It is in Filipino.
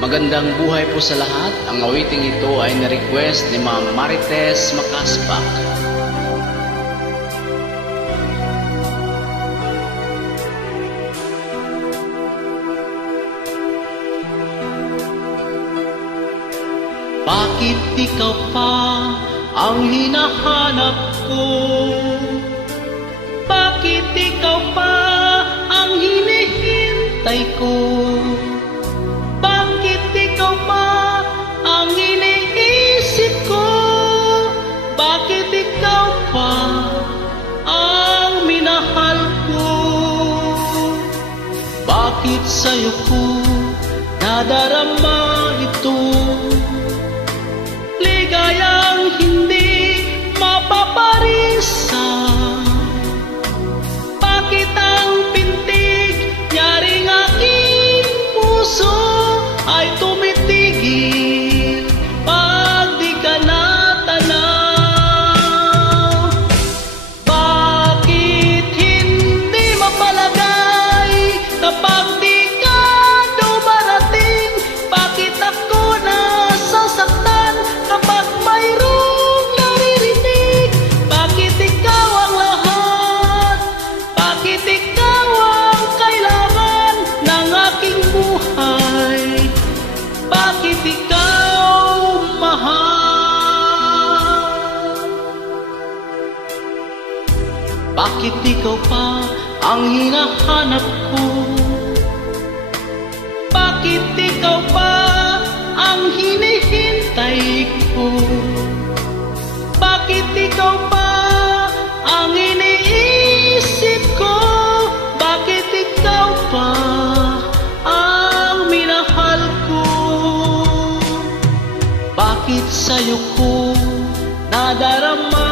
Magandang buhay po sa lahat. Ang awiting ito ay na-request ni Ma'am Marites Makaspak. Bakit ikaw pa ang hinahanap ko? Bakit ikaw pa ang hinihintay ko? Bakit ikaw pa ang iniisip ko? Bakit ikaw pa ang minahal ko? Bakit sa'yo ko nadarama ito? Ligayang hindi mapaparisan. Bakit ang pintig nyaring aking puso ay tumitigil pag di ka natanaw? Bakit hindi mapalagay kapag di ka dumarating? Bakit ako nasasaktan kapag mayroong naririnig? Bakit ikaw ang lahat? Bakit ikaw ang kailangan ng aking buhay? Bakit ikaw mahal? Bakit ikaw pa ang hinahanap ko? Bakit ikaw pa ang hinihintay ko? Bakit ikaw pa ang iniisip ko? Bakit ikaw pa ang minahal ko? Bakit sa'yo ko nadarama